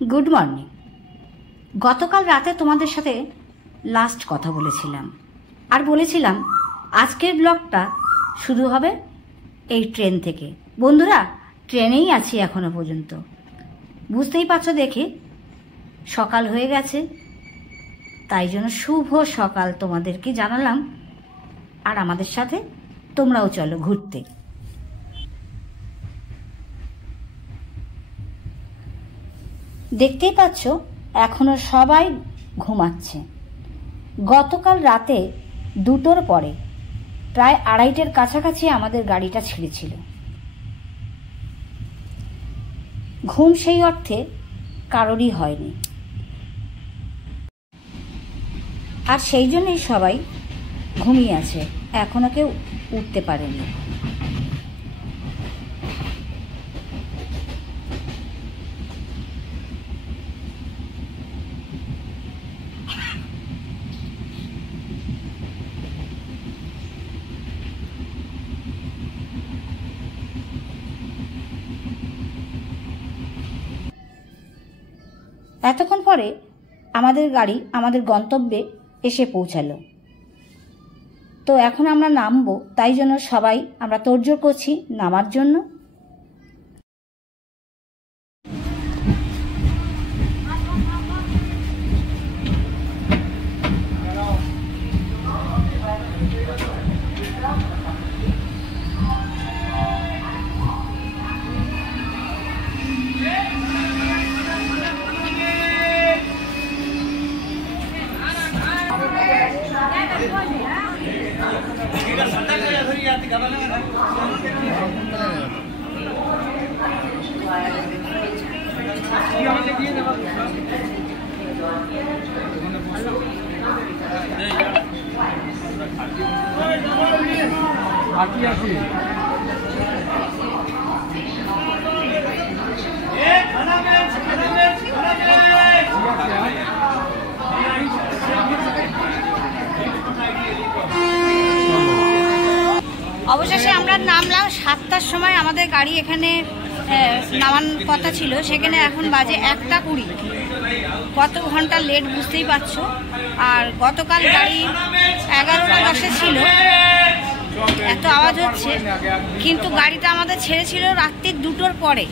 Good morning. গতকাল রাতে তোমাদের সাথে লাস্ট কথা বলেছিলাম, আর বলেছিলাম আজকের ব্লগটা শুরু হবে এই ট্রেন থেকে। বন্ধুরা, ট্রেনেই আছি এখনো পর্যন্ত। বুঝতেই পারছো দেখে সকাল হয়ে গেছে, তাই জন্য শুভ সকাল তোমাদেরকে জানালাম। আর আমাদের সাথে তোমরাও চলো ঘুরতে। দেখতেই পাচ্ছ এখনো সবাই ঘুমাচ্ছে। গতকাল রাতে 2টোর পরে প্রায় 2:30টার কাছাকাছি আমাদের গাড়িটা ছেড়েছিল। ঘুম সেই অর্থে কারোরই হয়নি, আর সেই জন্যই সবাই ঘুমিয়ে আছে, এখনো কেউ উঠতে পারেনি। এতক্ষণ পরে আমাদের গাড়ি আমাদের গন্তব্যে এসে পৌঁছালো। তো এখন আমরা নামবো, তাই জন্য সবাই আমরা তোড়জোড় করছি নামার জন্য। অবশেষে আমরা নামলাম 7টার সময়। আমাদের গাড়ি এখানে নামান কথা ছিল, সেখানে এখন বাজে 1:20। কত ঘন্টা লেট বুঝতেই পারছো। আর গতকাল গাড়ি 11:10 ছিল, এত আওয়াজ হচ্ছে, কিন্তু গাড়িটা আমাদের ছেড়েছিল রাত্রি 2টোর পরে।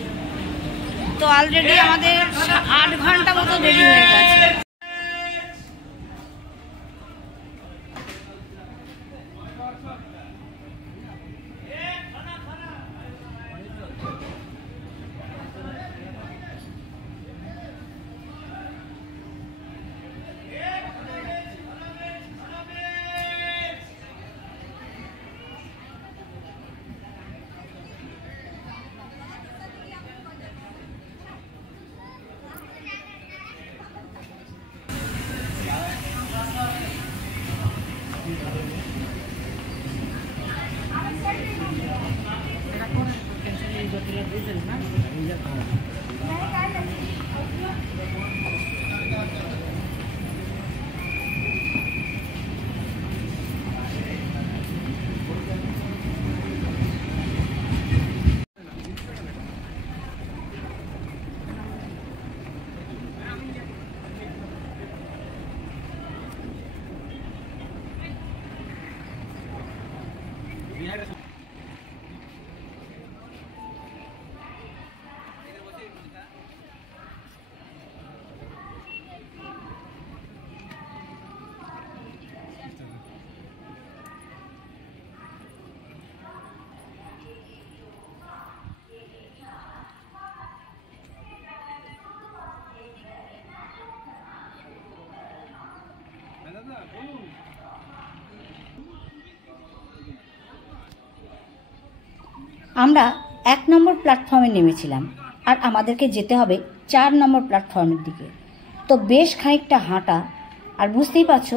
তো অলরেডি আমাদের 8 ঘন্টা মতো দেরি হয়ে গেছে। আমরা 1 নম্বর প্ল্যাটফর্মে নেমেছিলাম, আর আমাদেরকে যেতে হবে 4 নম্বর প্ল্যাটফর্মের দিকে। তো বেশ খানিকটা হাঁটা, আর বুঝতেই পারছো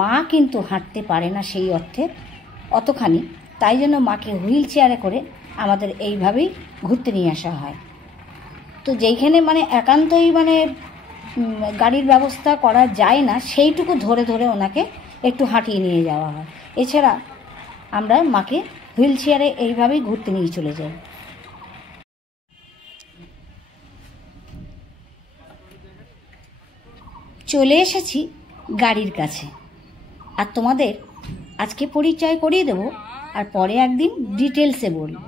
মা কিন্তু হাঁটতে পারে না সেই অর্থে অতখানি, তাই জন্য মাকে হুইল চেয়ারে করে আমাদের এইভাবেই ঘুরতে নিয়ে আসা হয়। তো যেইখানে একান্তই গাড়ির ব্যবস্থা করা যায় না, সেইটুকু ধরে ধরে ওনাকে একটু হাঁটিয়ে নিয়ে যাওয়া হয়। এছাড়া আমরা মাকে হুইল চেয়ারে এইভাবেই ঘুরতে নিয়ে চলে যাই। চলে এসেছি গাড়ির কাছে, আর তোমাদের আজকে পরিচয় করিয়ে দেবো, আর পরে একদিন ডিটেলসে বলব।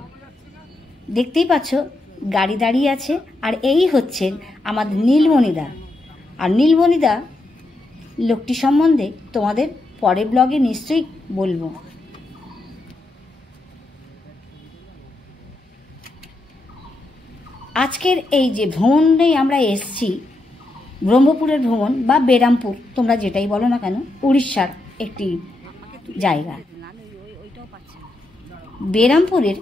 দেখতেই পাচ্ছ গাড়ি দাঁড়িয়ে আছে, আর এই হচ্ছেন আমাদের নীলমণিদা। আর নীলমণিদা লোকটি সম্বন্ধে তোমাদের পরের ব্লগে নিশ্চয়ই বলবো। আজকের এই যে ভ্রমণে আমরা এসছি, ব্রহ্মপুরের ভ্রমণ বা বেরামপুর, তোমরা যেটাই বলো না কেন, উড়িষ্যার একটি জায়গা। বেরামপুরের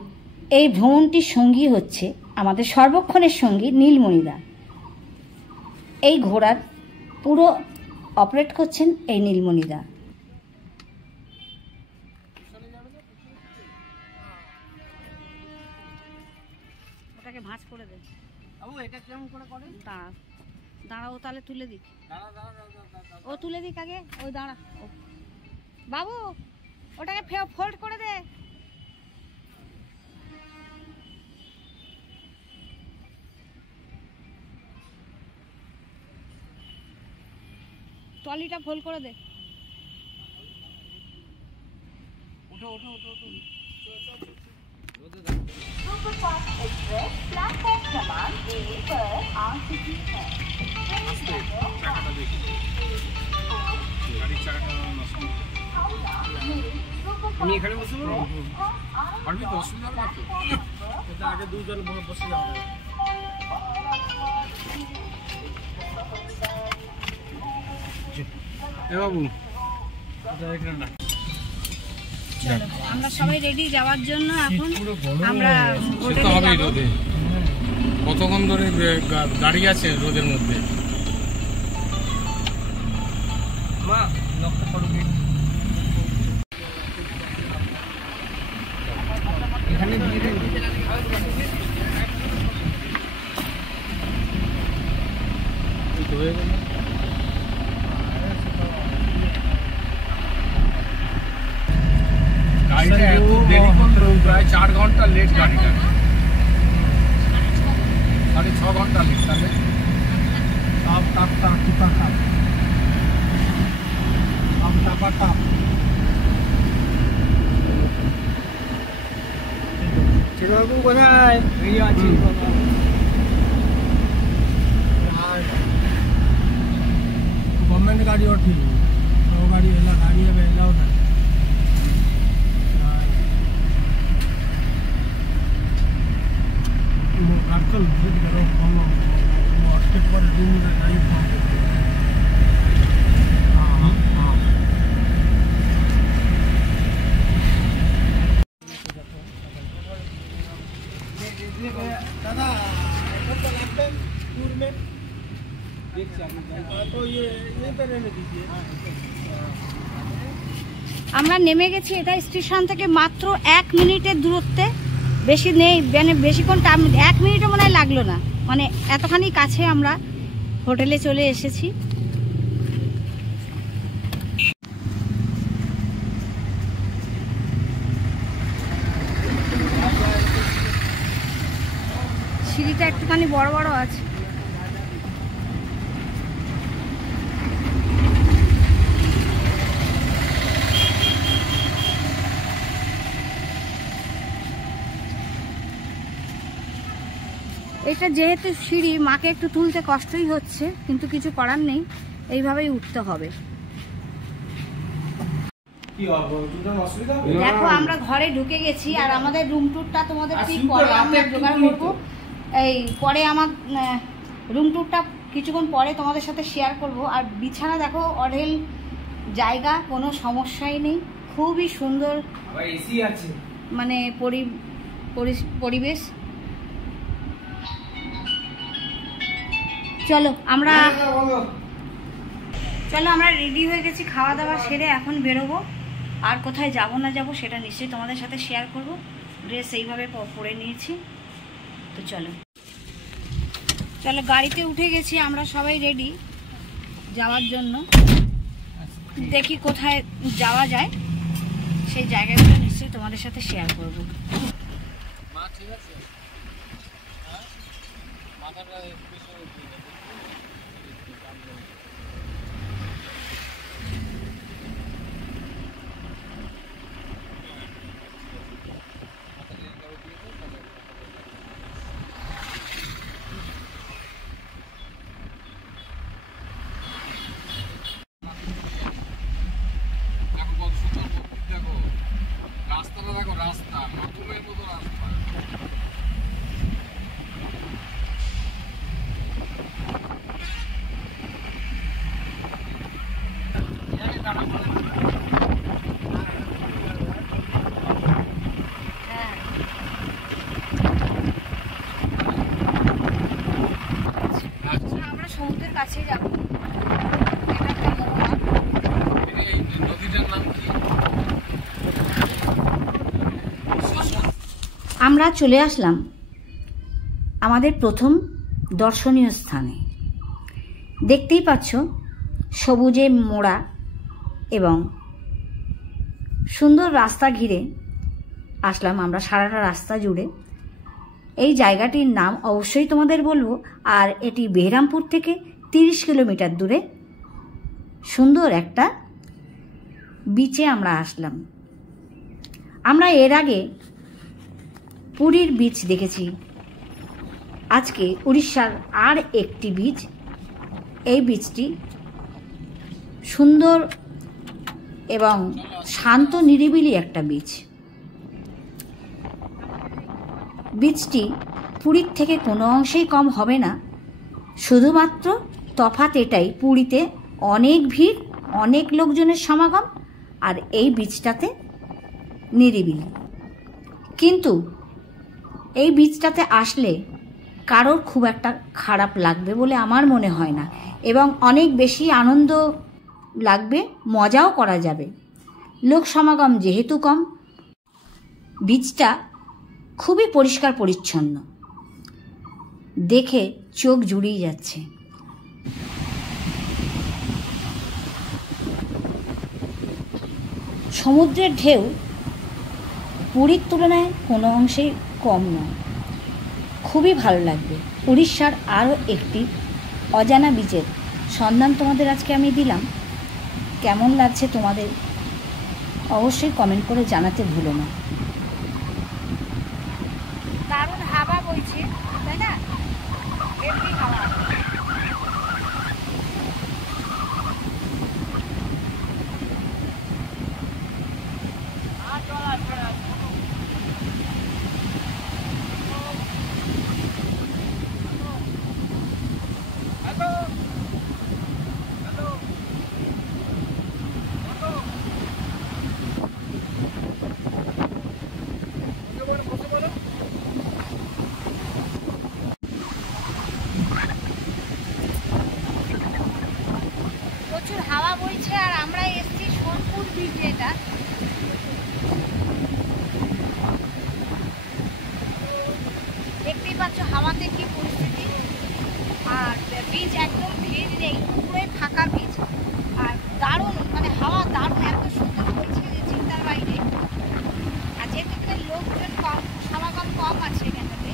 এই ভ্রমণটির সঙ্গী হচ্ছে আমাদের সর্বক্ষণের সঙ্গী নীলমণিদা। এই ঘোড়ার পুরো অপারেট করছেন এই নীলমণিদা। ওটাকে ভাঁজ করে দে। এটা কেমন করে করে? দাঁড়াও, তাহলে তুলে দিক। ও তুলে দিক আগে, ওই দাঁড়া বাবু, ওটাকে ফোল্ড করে দে। ট্রলিটা ফোল্ড করে দে। উঠো উঠো উঠো উঠো। सुपरफास्ट एक्सप्रेस प्लेटफॉर्म क्रमांक 1 पर आ चुकी है। चाकाटा देखो, गाड़ी चाकाटा नষ্ট। আমি এখানে বসে বলবো, পারবি তো? অসুবিধা হবে না তো? এটা আগে দুজন বসে যাবে। এ বাবু, এটা এখানে না। আমরা সবাই রেডি যাওয়ার জন্য। এখন আমরা রোদে কতক্ষণ ধরে দাঁড়িয়ে আছে রোদের মধ্যে। মা লক্ষ্য করবি এখানে গাড়িটা এত দেরি করলো, প্রায় 4 ঘন্টা লেট গাড়িটা, 6.5 ঘন্টা লেট। তাহলে সব টাপটা টিপা টাপ, সব টাপা টাপ। ছেলেবাবু কোথায়? এই আছি। গভর্নমেন্ট গাড়ি ওঠি, গাড়ি এলা, গাড়ি হবে এলাও না। आजकल भेज करो हम मार्केट पर रूम में नहीं पाओगे। हाँ हाँ दादा तो लगते हैं टूर में तो ये पे रहने दीजिए। আমরা নেমে গেছি, এটা স্টেশন থেকে মাত্র 1 মিনিটের দূরত্বে, বেশি নেই, মানে বেশিক্ষণ টাইম 1 মিনিটও মনে হয় লাগলো না, মানে এতখানি কাছে আমরা হোটেলে চলে এসেছি। সিঁড়িটা একটুখানি বড় বড় আছে। এটা যেহেতু সিঁড়ি, মাকে একটু তুলতে কষ্টই হচ্ছে, কিন্তু কিছু করার নেই, এইভাবেই উঠতে হবে। দেখো আমরা ঘরে ঢুকে গেছি, আর আমাদের রুম ট্যুরটা তোমাদের ঠিক পরে আমরা জোগাড় করবো। এই পরে আমার রুম ট্যুরটা কিছুক্ষণ পরে তোমাদের সাথে শেয়ার করব। আর বিছানা দেখো, অঢেল জায়গা, কোনো সমস্যাই নেই, খুবই সুন্দর, এসি আছে, মানে পরিবেশ। চলো আমরা রেডি হয়ে গেছি, খাওয়া দাওয়া সেরে এখন বেরোবো। আর কোথায় যাব না যাব সেটা নিশ্চয়ই তোমাদের সাথে শেয়ার করব। ড্রেস এইভাবে পরে নিয়েছি, তো চলো গাড়িতে উঠে গেছি, আমরা সবাই রেডি যাওয়ার জন্য। দেখি কোথায় যাওয়া যায়, সেই জায়গাগুলো নিশ্চয়ই তোমাদের সাথে শেয়ার করব। আমরা চলে আসলাম আমাদের প্রথম দর্শনীয় স্থানে। দেখতেই পাচ্ছ সবুজে মোড়া এবং সুন্দর রাস্তা ঘিরে আসলাম আমরা সারাটা রাস্তা জুড়ে। এই জায়গাটির নাম অবশ্যই তোমাদের বলবো, আর এটি বেহরামপুর থেকে 30 কিলোমিটার দূরে সুন্দর একটা বিচে আমরা আসলাম। আমরা এর আগে পুরীর বিচ দেখেছি, আজকে উড়িষ্যার আর একটি বিচ। এই বিচটি সুন্দর এবং শান্ত নিরিবিলি একটা বিচ। বিচটি পুরীর থেকে কোনো অংশেই কম হবে না, শুধুমাত্র তফাৎ এটাই, পুরীতে অনেক ভিড়, অনেক লোকজনের সমাগম, আর এই বিচটাতে নিরিবিলি। কিন্তু এই বিচটাতে আসলে কারোর খুব একটা খারাপ লাগবে বলে আমার মনে হয় না, এবং অনেক বেশি আনন্দ লাগবে, মজাও করা যাবে। লোক সমাগম যেহেতু কম, বিচটা খুবই পরিষ্কার পরিচ্ছন্ন, দেখে চোখ জুড়িয়ে যাচ্ছে। সমুদ্রের ঢেউ পুরীর তুলনায় কোনো অংশেই কম নয়, খুবই ভালো লাগবে। উড়িষ্যার আরও একটি অজানা বিচের সন্ধান তোমাদের আজকে আমি দিলাম। কেমন লাগছে তোমাদের অবশ্যই কমেন্ট করে জানাতে ভুলো না। দারুণ হাওয়া বইছে, তাই না? এমনি হাওয়া। প্রচুর হাওয়া বইছে, আর আমরা এসছি সোনপুর বিচে। এটা দেখতেই পাচ্ছ হাওয়াতে কি পরিস্থিতি, আর বিচ একদম ভিড় নেই, পুরোই ফাঁকা বিচ। আর দারুণ, মানে হাওয়া দারুণ, এত সুন্দর বইছে যে চিন্তার বাইরে। আর যেহেতু এখানে লোকজন কম, সমাগম কম আছে এখানটাতে,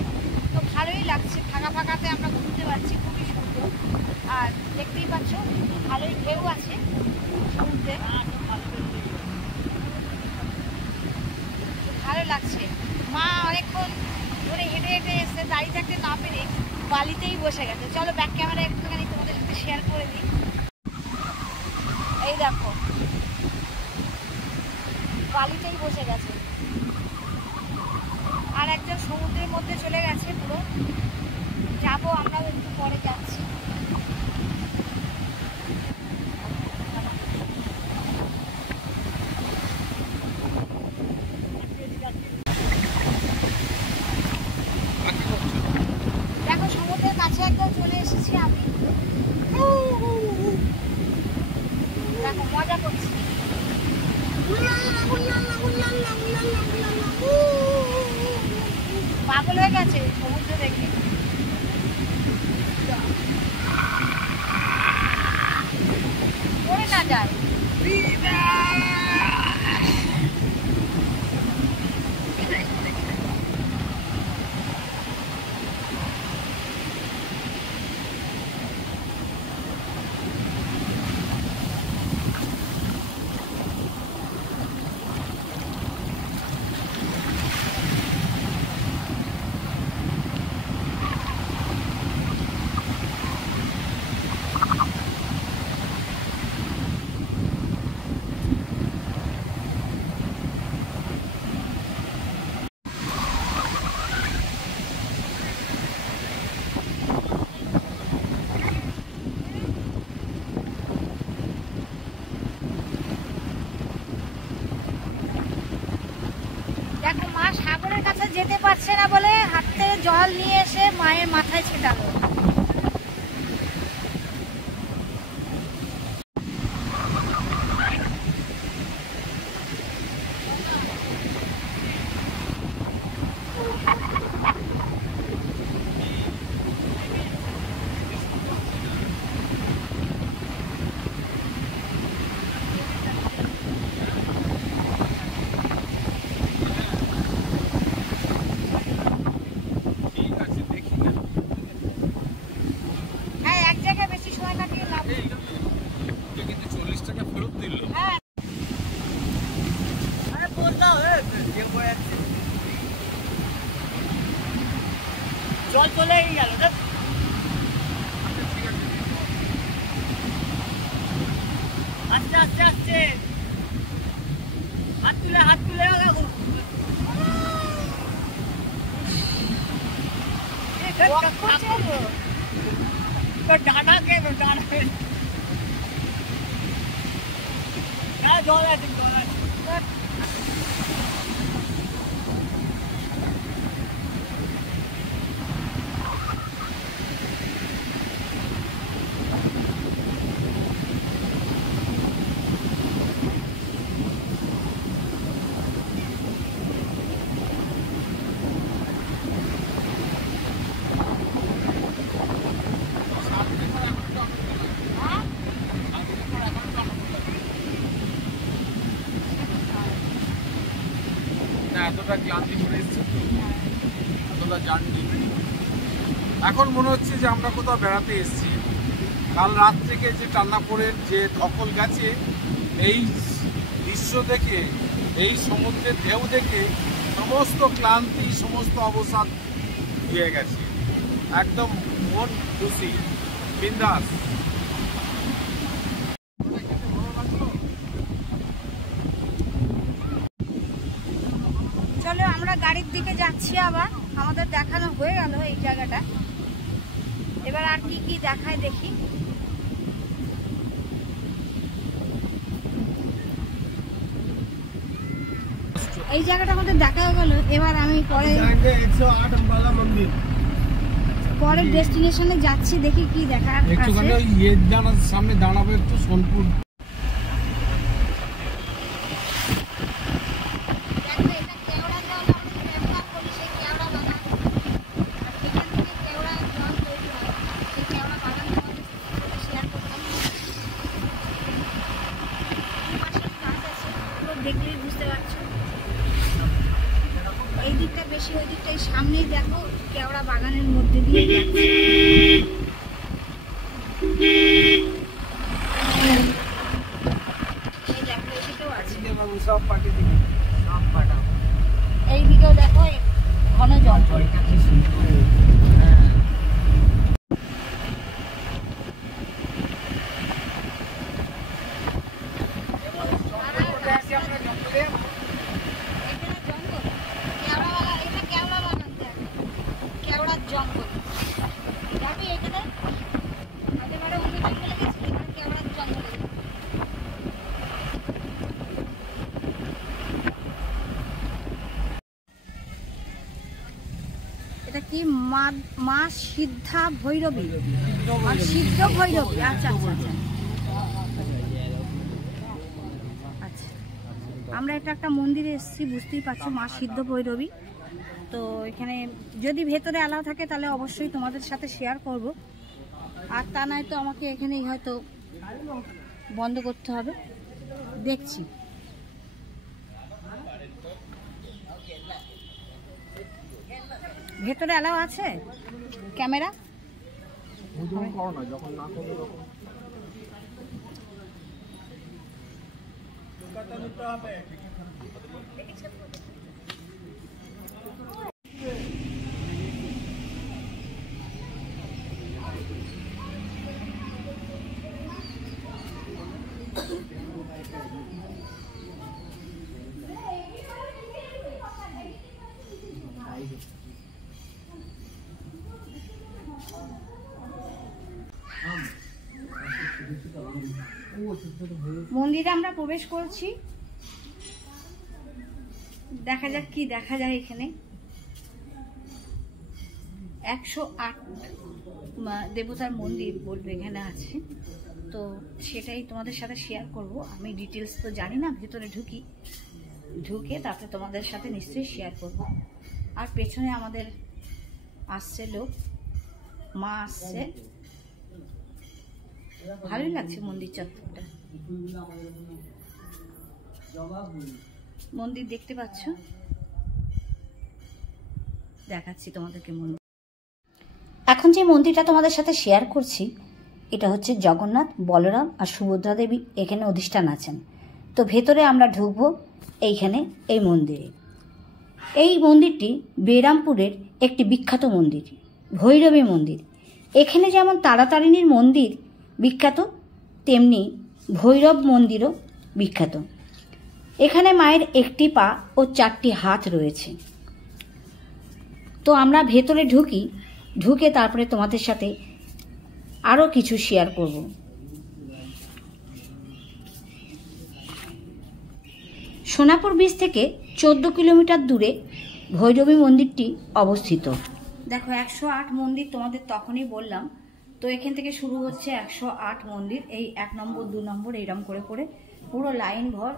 তো ভালোই লাগছে। ফাঁকা ফাঁকাতে আমরা ঘুরতে পারছি, খুবই সুন্দর। আর দেখতেই পাচ্ছ ভালোই ঢেউ আছে সমুদ্রে, ভালো লাগছে। মা অনেকক্ষণ ধরে হেঁটে হেঁটে এসে দাঁড়িয়ে থাকতে না পেরে বালিতেই বসে গেছে। চলো ব্যাক ক্যামেরা একটুখানি তোমাদের সাথে শেয়ার করে দিই। এই দেখো বালিতেই বসে গেছে, আর একজন সমুদ্রের মধ্যে চলে গেছে পুরো। যাবো আমরাও একটু পরে, যাচ্ছি। দেখো সমুদ্রের কাছে একদম চলে এসেছি আমি। দেখো মজা করছি। পাগল হয়ে গেছে সমুদ্র দেখে। পড়ে না যায়। যেতে পারছে না বলে হাত থেকে জল নিয়ে এসে মায়ের মাথায় ছেটালো। জল চলেই গেল। আস্তে আস্তে আস্তে হাত তুলে ডানা কে ডানা জল আছে জল আছে। এতটা ক্লান্তি করে এসেছি, এতটা জার্নি, এখন মনে হচ্ছে যে আমরা কোথাও বেড়াতে এসেছি। কাল রাত থেকে যে টান্নাপোড়েন যে ধকল গেছে, এই দৃশ্য দেখে, এই সমুদ্রের ঢেউ দেখে সমস্ত ক্লান্তি, সমস্ত অবসাদ ধুয়ে গেছে। একদম মন খুশি, বিন্দাস। চলো আমরা গাড়ির দিকে যাচ্ছি। আবার আমাদের দেখানো হয়ে গেল এই জায়গাটা, এবার আর কি কি দেখায় দেখি। এই জায়গাটা আমাদের দেখা গেল। এবার আমি পরের ডেস্টিনেশনে যাচ্ছি, দেখি কি দেখার আছে। সামনে দাঁড়াবো একটু, সোনপুর। দেখলেই বুঝতে পারছো, এই দিকটা বেশি, ওই দিকটাই সামনেই দেখো কেওড়া বাগানের মধ্যে দিয়ে যাচ্ছে। এই দেখো এদিকেও আছে, এই দিকেও দেখো ঘন জঙ্গল। এটা কি মা সিদ্ধা ভৈরবী, সিদ্ধ ভৈরবী। আচ্ছা আচ্ছা আচ্ছা, আমরা এটা একটা মন্দিরে এসেছি, বুঝতেই পারছো, মা সিদ্ধ ভৈরবী। তো এখানে যদি ভেতরে অ্যালাউ থাকে তাহলে অবশ্যই তোমাদের সাথে শেয়ার করব, আর তা নয় তো আমাকে এখানেই হয়তো বন্ধ করতে হবে। দেখছি ভেতরে অ্যালাউ আছে ক্যামেরা। মন্দিরে আমরা প্রবেশ করছি, দেখা যাক কি দেখা যায়। এখানে 108 দেবতার মন্দির বলবে এখানে আছে, তো সেটাই তোমাদের সাথে শেয়ার করব। আমি ডিটেলস তো জানি না, ভেতরে ঢুকে তারপরে তোমাদের সাথে নিশ্চয়ই শেয়ার করব। আর পেছনে আমাদের আসছে লোক, মা আসছে, ভালোই লাগছে মন্দির চত্বরটা। মন্দির দেখতে পাচ্ছ, দেখাচ্ছি তোমাদেরকে মন্দির। এখন যে মন্দিরটা তোমাদের সাথে শেয়ার করছি, এটা হচ্ছে জগন্নাথ, বলরাম আর সুভদ্রা দেবী এখানে অধিষ্ঠান আছেন। তো ভেতরে আমরা ঢুকবো এইখানে, এই মন্দিরে। এই মন্দিরটি বেরামপুরের একটি বিখ্যাত মন্দির, ভৈরবী মন্দির। এখানে যেমন তারাতারিণীর মন্দির বিখ্যাত, তেমনি ভৈরব মন্দিরও বিখ্যাত। এখানে মায়ের একটি পা ও 4টি হাত রয়েছে। তো আমরা ভেতরে ঢুকে তারপরে তোমাদের সাথে আরও কিছু শেয়ার করব। সোনাপুর বীচ থেকে 14 কিলোমিটার দূরে ভৈরবী মন্দিরটি অবস্থিত। দেখো 108 মন্দির তোমাদের তখনই বললাম। তো এখান থেকে শুরু হচ্ছে 108 মন্দির, এই 1 নম্বর 2 নম্বর এইরকম করে করে পুরো লাইন ভর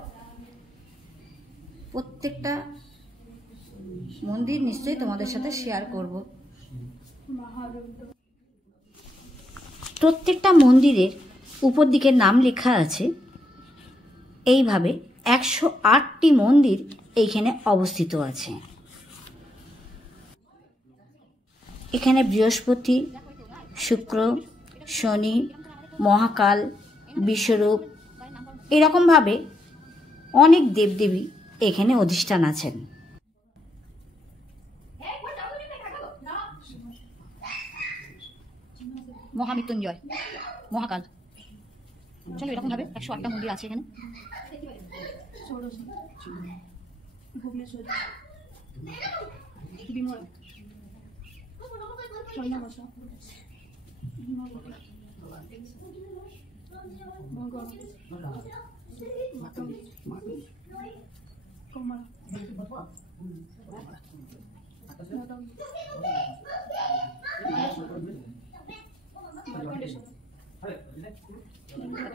প্রত্যেকটা মন্দির নিশ্চয়ই তোমাদের সাথে শেয়ার করব। প্রত্যেকটা মন্দিরের উপর দিকে নাম লেখা আছে। এইভাবে 108টি মন্দির এইখানে অবস্থিত আছে। এখানে বৃহস্পতি, শুক্র, শনি, মহাকাল, বিশ্বরূপ এরকমভাবে অনেক দেবদেবী এখানে অধিষ্ঠান আছেন। মহামৃত্যুঞ্জয়, মহাকাল, চলো এরকম ভাবে 108টা মন্দির আছে এখানে।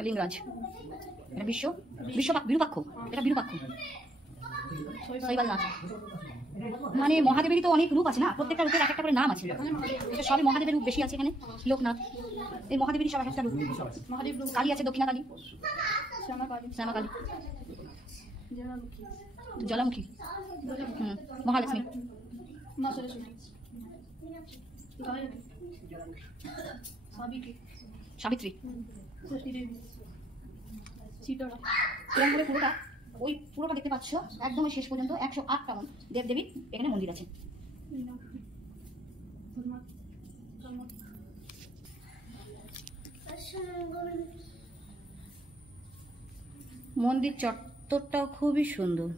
লিঙ্গরাজ, এটা বিরূপাক্ষ, এটা বিরূপাক্ষ। শৈবালনাথ মানে মহাদেবেরই তো অনেক রূপ আছে না, প্রত্যেকটা রূপের এক একটা করে নাম আছে। এটা সবই মহাদেবের রূপ বেশি আছে এখানে। লোকনাথ, এই মহাদেবেরই সব একটা রূপ। মহাদেব রূপ কালী আছে, দক্ষিণা কালী, শ্যামা কালী, জলামুখী, মহালক্ষ্মী, সাবিত্রী। এরকম করে পুরোটা ওই পুরোটা দেখতে পাচ্ছ একদম শেষ পর্যন্ত 108টা দেবদেবীর এখানে মন্দির আছে। মন্দির চত্বরটাও খুবই সুন্দর।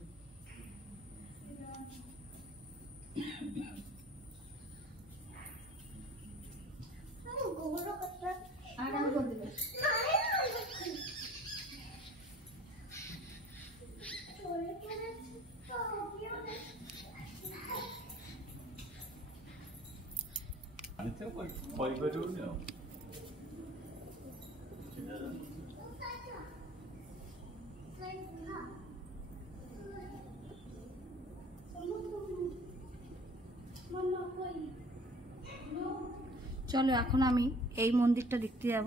চলো এখন আমি এই মন্দিরটা দেখতে যাব।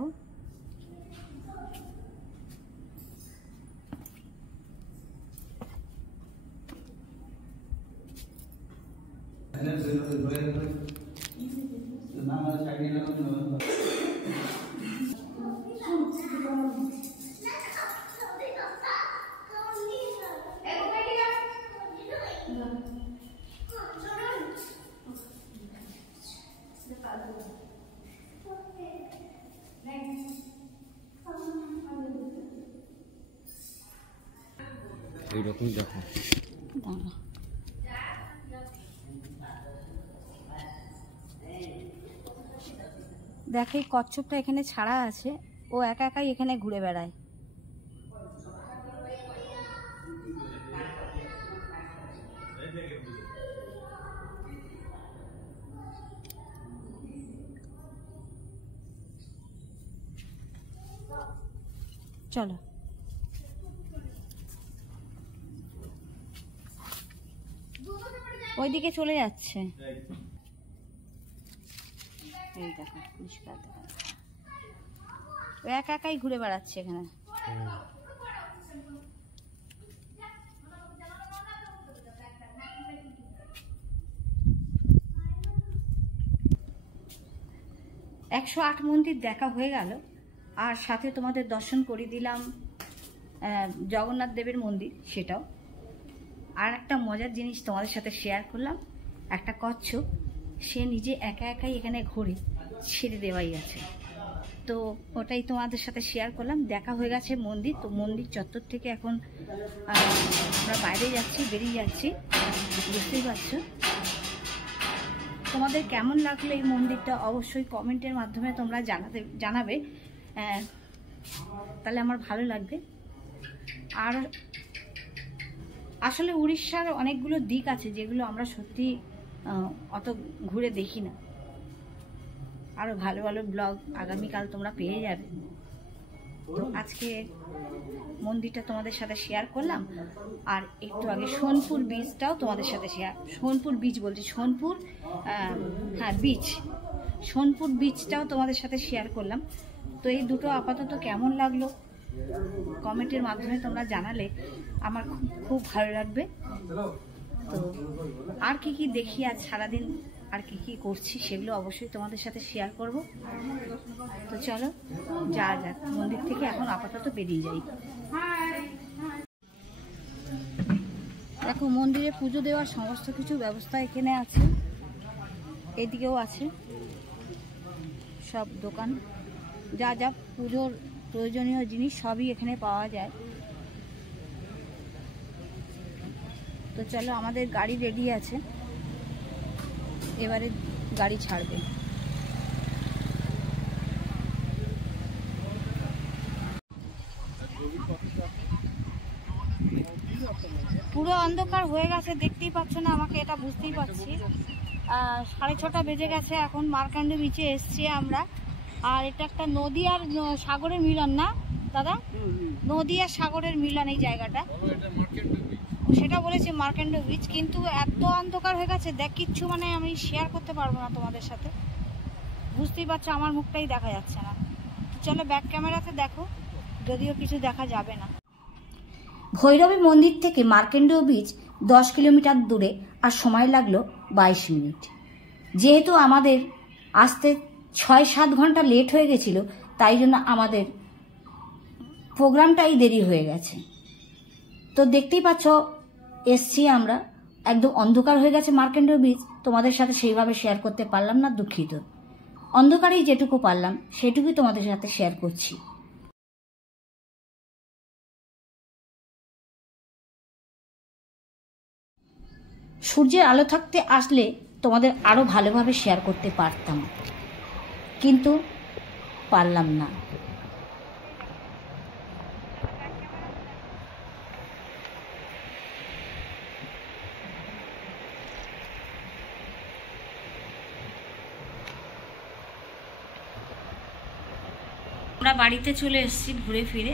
এইরকম দেখো, দেখো এই কচ্ছপটা এখানে ছাড়া আছে, ও একা একাই এখানে ঘুরে বেড়ায়। চলো ওইদিকে চলে যাচ্ছে। এই দেখো পরিষ্কার দেখা যাচ্ছে। ও একা একাই ঘুরে বেড়াচ্ছে এখানে। একশো 8 মন্দির দেখা হয়ে গেল, আর সাথে তোমাদের দর্শন করিয়ে দিলাম জগন্নাথ দেবের মন্দির, সেটাও। আর একটা মজার জিনিস তোমাদের সাথে শেয়ার করলাম, একটা কচ্ছপ সে নিজে একা একাই এখানে ঘোরে, ছেড়ে দেওয়াই আছে। তো ওটাই তোমাদের সাথে শেয়ার করলাম। দেখা হয়ে গেছে মন্দির, তো মন্দির চত্বর থেকে এখন আমরা বাইরে যাচ্ছি, বেরিয়ে যাচ্ছি, বুঝতেই পারছো। তোমাদের কেমন লাগলো এই মন্দিরটা অবশ্যই কমেন্টের মাধ্যমে তোমরা জানাবে, তাহলে আমার ভালো লাগবে। আর আসলে উড়িষ্যার অনেকগুলো দিক আছে যেগুলো আমরা সত্যি অত ঘুরে দেখি না। আরও ভালো ভালো ব্লগ আগামীকাল তোমরা পেয়ে যাবে। তো আজকে মন্দিরটা তোমাদের সাথে শেয়ার করলাম, আর একটু আগে সোনপুর বিচটাও তোমাদের সাথে সোনপুর বিচ বলছি, সোনপুর বিচ, সোনপুর বিচটাও তোমাদের সাথে শেয়ার করলাম। তো এই দুটো আপাতত কেমন লাগলো কমেন্টের মাধ্যমে তোমরা জানালে আমার খুব ভালো লাগবে। তো আর কি কি দেখি আজ সারাদিন, আর কি কি করছি সেগুলো অবশ্যই তোমাদের সাথে শেয়ার করব। তো চলো যাক মন্দির থেকে এখন আপাতত বেরিয়ে যাই। দেখো মন্দিরে পুজো দেওয়ার সমস্ত কিছু ব্যবস্থা এখানে আছে, এদিকেও আছে সব দোকান, যা যা পুজোর প্রয়োজনীয় জিনিস সবই এখানে পাওয়া যায়। তো চলো আমাদের গাড়ি রেডি আছে, এবারে গাড়ি ছাড়বে। পুরো অন্ধকার হয়ে গেছে, দেখতেই পাচ্ছ না আমাকে, এটা বুঝতেই পারছি। 6:30 বেজে গেছে, এখন মার্কান্ডা বিচে এসছি আমরা। আর এটা একটা নদী আর সাগরের মিলন না দাদা? নদী আর সাগরের মিলন এই জায়গাটা, সেটা বলেছি মার্কান্ডা বিচ। কিন্তু এত অন্ধকার হয়ে গেছে, দেখ কিচ্ছু মানে আমি শেয়ার করতে পারবো না তোমাদের সাথে, বুঝতেই পারছো আমার মুখটাই দেখা যাচ্ছে না। চলো ব্যাক ক্যামেরাতে দেখো, যদিও কিছু দেখা যাবে না। ভৈরবী মন্দির থেকে মার্কান্ডা বিচ 10 কিলোমিটার দূরে, আর সময় লাগলো 22 মিনিট। যেহেতু আমাদের আসতে 6-7 ঘন্টা লেট হয়ে গেছিল, তাই জন্য আমাদের প্রোগ্রামটাই দেরি হয়ে গেছে। তো দেখতেই পাচ্ছ এসছি আমরা, একদম অন্ধকার হয়ে গেছে মার্কান্ডা বিচ, তোমাদের সাথে সেইভাবে শেয়ার করতে পারলাম না, দুঃখিত। অন্ধকারেই যেটুকু পারলাম সেটুকুই তোমাদের সাথে শেয়ার করছি। সূর্যের আলো থাকতে আসলে তোমাদের আরও ভালোভাবে শেয়ার করতে পারতাম, কিন্তু পারলাম না। আমরা বাড়িতে চলে এসেছি ঘুরে ফিরে,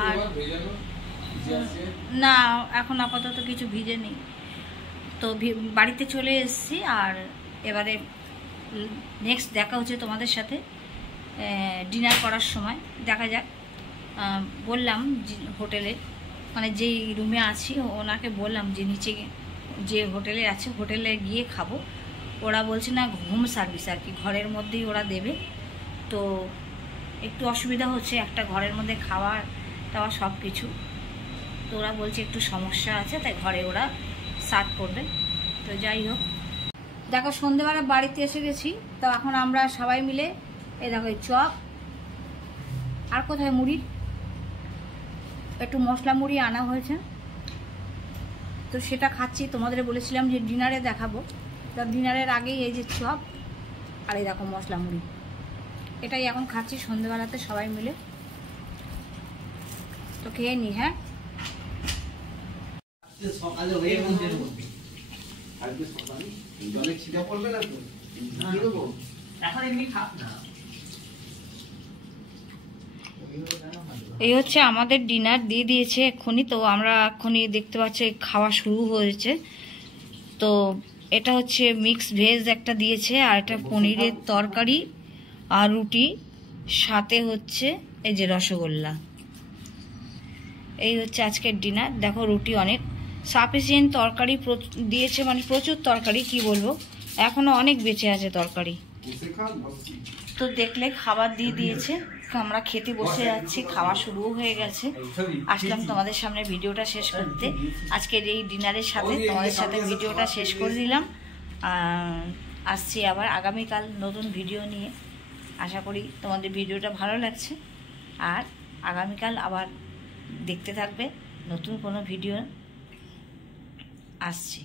আর না এখন আপাতত কিছু ভিজে নেই। তো বাড়িতে চলে এসেছি, আর এবারে নেক্সট দেখা হচ্ছে তোমাদের সাথে ডিনার করার সময়। দেখা যাক, বললাম হোটেলে, মানে যেই রুমে আছি ওনাকে বললাম যে নিচে যে হোটেলে আছে হোটেলে গিয়ে খাবো। ওরা বলছে না হোম সার্ভিস আর কি, ঘরের মধ্যেই ওরা দেবে। তো একটু অসুবিধা হচ্ছে একটা ঘরের মধ্যে খাওয়ার দাওয়া সব কিছু। তো ওরা বলছে একটু সমস্যা আছে, তাই ঘরে ওরা সার্ভ করবে। তো যাই হোক, দেখো সন্ধ্যেবেলা বাড়িতে এসে গেছি। তো এখন আমরা সবাই মিলে এই দেখো চপ, আর কোথায় মুড়ি, একটু মশলা মুড়ি আনা হয়েছে, তো সেটা খাচ্ছি। তোমাদের বলেছিলাম যে ডিনারে দেখাবো, তো ডিনারের আগেই এই যে চপ আর এই দেখো মশলা মুড়ি, এটাই এখন খাচ্ছি সন্ধ্যেবেলাতে সবাই মিলে। তো খেয়ে নি। হ্যাঁ সকালে হয়ে মন্দিরের মধ্যে আজকে সকালে জলে ছিটা পড়বে না তো, এখন এমনি খাপ না। এই হচ্ছে আমাদের ডিনার দিয়ে দিয়েছে এক্ষুনি। তো আমরা এক্ষুনি দেখতে পাচ্ছি খাওয়া শুরু হয়েছে। তো এটা হচ্ছে মিক্স ভেজ একটা দিয়েছে, আর এটা পনিরের তরকারি আর রুটি, সাথে হচ্ছে এই যে রসগোল্লা। এই হচ্ছে আজকের ডিনার। দেখো রুটি অনেক সাফিসিয়েন্ট, তরকারি দিয়েছে, মানে প্রচুর তরকারি, কি বলবো, এখনো অনেক বেঁচে আছে তরকারি। তো দেখলে খাবার দিয়ে দিয়েছে, আমরা খেতে বসে যাচ্ছি, খাওয়া শুরু হয়ে গেছে। আসলাম তোমাদের সামনে ভিডিওটা শেষ করতে। আজকের এই ডিনারের সাথে তোমাদের সাথে ভিডিওটা শেষ করে দিলাম। আসছি আবার আগামীকাল নতুন ভিডিও নিয়ে। আশা করি তোমাদের ভিডিওটা ভালো লাগছে, আর আগামীকাল আবার দেখতে থাকবে, নতুন কোনো ভিডিও আসছে।